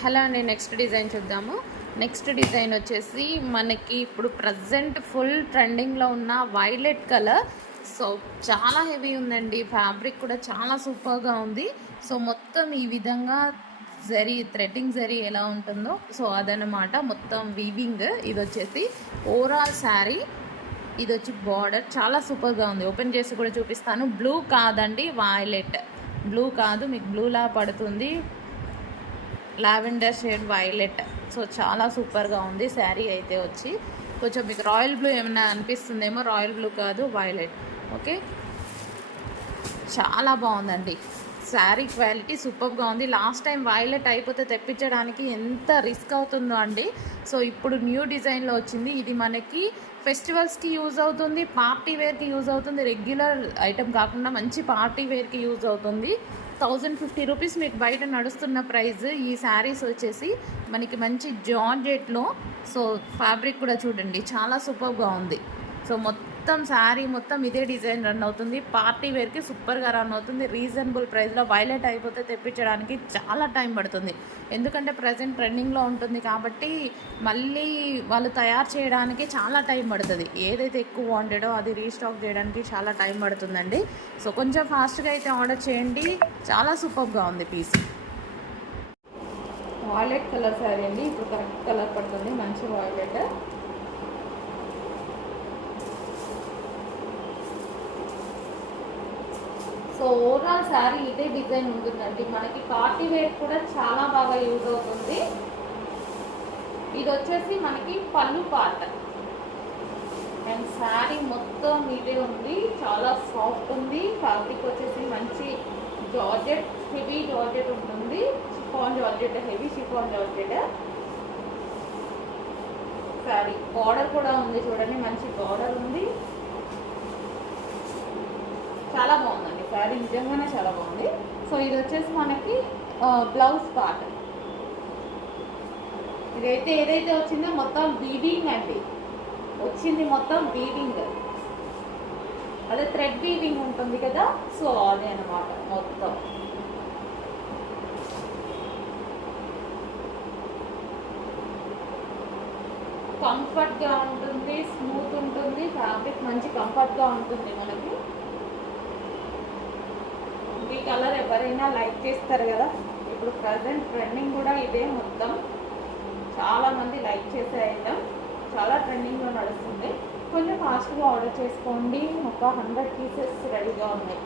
Hello అండి next design చూద్దాము. Next design వచ్చేసి మనకి ఇప్పుడు ప్రజెంట్ ఫుల్ ట్రెండింగ్లో ఉన్న వైలెట్ కలర్ సో చాలా హెవీ ఉందండి. ఫ్యాబ్రిక్ కూడా చాలా సూపర్గా ఉంది. సో మొత్తం ఈ విధంగా జరీ థ్రెడ్డింగ్ జరీ ఎలా ఉంటుందో సో అదనమాట మొత్తం వీవింగ్ ఇది వచ్చేసి ఓవరాల్ శారీ ఇది వచ్చి బార్డర్ చాలా సూపర్గా ఉంది. ఓపెన్ చేసి కూడా చూపిస్తాను. బ్లూ కాదండి వైలెట్ బ్లూ కాదు మీకు బ్లూలా పడుతుంది. Lavender shade violet. సో చాలా సూపర్గా ఉంది. శారీ అయితే వచ్చి. కొంచెం మీకు రాయల్ బ్లూ ఏమైనా అనిపిస్తుందేమో రాయల్ బ్లూ కాదు వైలెట్. ఓకే? చాలా బాగుందండి. శారీ క్వాలిటీ సూపర్గా ఉంది. లాస్ట్ టైం వైలెట్ అయిపోతే తెప్పించడానికి ఎంత రిస్క్ అవుతుందో అండి. సో ఇప్పుడు న్యూ డిజైన్లో వచ్చింది. ఇది మనకి ఫెస్టివల్స్కి యూజ్ అవుతుంది పార్టీ వేర్కి యూజ్ అవుతుంది. రెగ్యులర్ ఐటెం కాకుండా మంచి పార్టీ వేర్కి యూజ్ అవుతుంది. థౌజండ్ ఫిఫ్టీ రూపీస్ మీకు బయట నడుస్తున్న ప్రైస్ ఈ శారీస్ వచ్చేసి మనకి మంచి జార్జెట్లో. సో ఫ్యాబ్రిక్ కూడా చూడండి చాలా సూపర్గా ఉంది. సో మొత్తం మొత్తం శారీ మొత్తం ఇదే డిజైన్ రన్ అవుతుంది. పార్టీ వేర్కి సూపర్గా రన్ అవుతుంది. రీజనబుల్ ప్రైస్లో వైలెట్ అయిపోతే తెప్పించడానికి చాలా టైం పడుతుంది. ఎందుకంటే ప్రజెంట్ ట్రెండింగ్లో ఉంటుంది కాబట్టి మళ్ళీ వాళ్ళు తయారు చేయడానికి చాలా టైం పడుతుంది. ఏదైతే ఎక్కువ వాంటెడో అది రీస్టాక్ చేయడానికి చాలా టైం పడుతుందండి. సో కొంచెం ఫాస్ట్గా అయితే ఆర్డర్ చేయండి. చాలా సూపర్గా ఉంది పీస్ వాయిలెట్ కలర్ శారీ అండి. ఇప్పుడు కరెక్ట్ కలర్ పడుతుంది. మంచి వాయిలెట్ సో ఓవరాల్ శారీ ఇదే డిజైన్ ఉంటుందండి. మనకి పార్టీ వేర్ కూడా చాలా బాగా యూజ్ అవుతుంది. ఇది వచ్చేసి మనకి పళ్ళు పాట. అండ్ శారీ మొత్తం ఇదే ఉంది. చాలా సాఫ్ట్ ఉంది. ఫ్యాబ్రిక్ వచ్చేసి మంచి జార్జెట్ హెవీ జార్జెట్ ఉంటుంది. Chiffon georgette heavy chiffon georgette. Sari border కూడా ఉంది చూడండి. మంచి బార్డర్ ఉంది. చాలా బాగుందండి. శారీ నిజంగానే చాలా బాగుంది. సో ఇది వచ్చేసి మనకి బ్లౌజ్ పార్ట్. ఇదైతే ఏదైతే వచ్చిందో మొత్తం వీవింగ్ అండి. వచ్చింది మొత్తం వీవింగ్ అదే థ్రెడ్ వీవింగ్ ఉంటుంది కదా? సో అదే అనమాట మొత్తం. కంఫర్ట్గా ఉంటుంది స్మూత్ ఉంటుంది ఫ్యాబ్రిక్ మంచి కంఫర్ట్గా ఉంటుంది మనకి ఈ కలర్ ఎవరైనా లైక్ చేస్తారు కదా. ఇప్పుడు ప్రజెంట్ ట్రెండింగ్ కూడా ఇదే మొత్తం. చాలామంది లైక్ చేసే ఐటమ్ చాలా ట్రెండింగ్లో నడుస్తుంది. కొంచెం ఫాస్ట్గా ఆర్డర్ చేసుకోండి. ఒక హండ్రెడ్ పీసెస్ రెడీగా ఉన్నాయి.